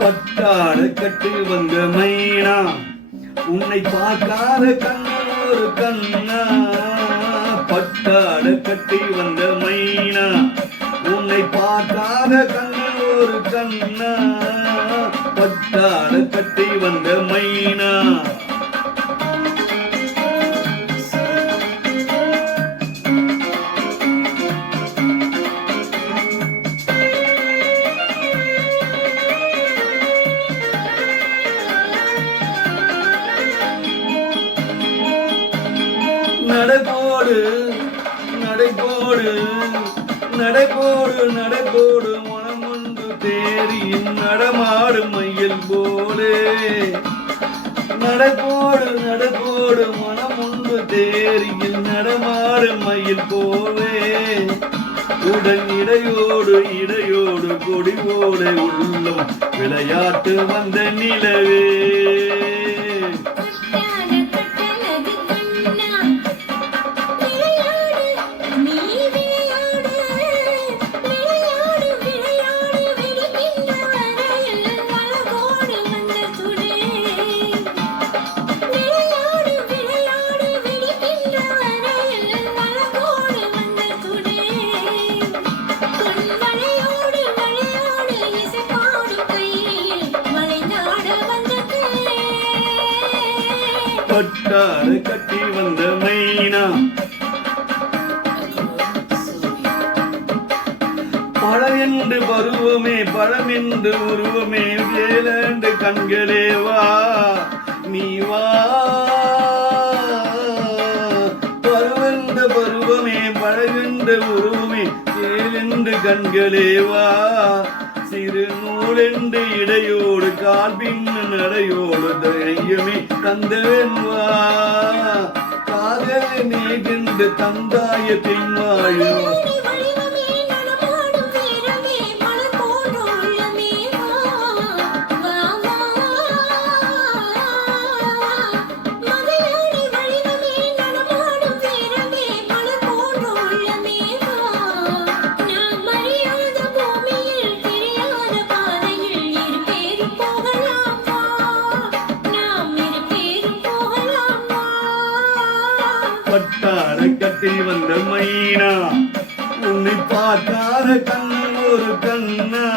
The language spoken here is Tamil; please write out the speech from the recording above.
பட்டாட கட்டி வந்த மைனா உன்னை பார்க்காத கண்ணு ஒரு கண்ணா. பட்டாட கட்டி வந்த மைனா உன்னை பார்க்காத கண்ணு ஒரு கண்ணா. பட்டாட கட்டி வந்த மைனா நடைபோடு நடைபோடு நடைபோடு நடைபோடு மனமொன்று தேரியின் நடமாடும் மயில் போலே. நடைபோடு நடைபோடு மனமொன்று தேரியில் நடமாடும் மயில் போலே. உடல் இடையோடு இடையோடு கொடி போல உள்ளம் விளையாட்டு வந்த நிலவே. பட்டாடு கட்டி வந்த மைனா பழமென்று பருவமே பழமென்று உருவமே வேலண்டு கண்களே வா நீ வா. பருவென்று பருவமே பழமென்று உருவமே வேலென்று கண்களே வா. சிறு நூலென்று இடையோடு கால் பின்னு நடையோடு தைரியமே தந்தவென்வா. காதலை நீகின்று தந்தாய பின்வாழோ பட்டாட கட்டி வந்த மைனா உன்னை பார்க்காத கண்ணு ஒரு கண்ணா.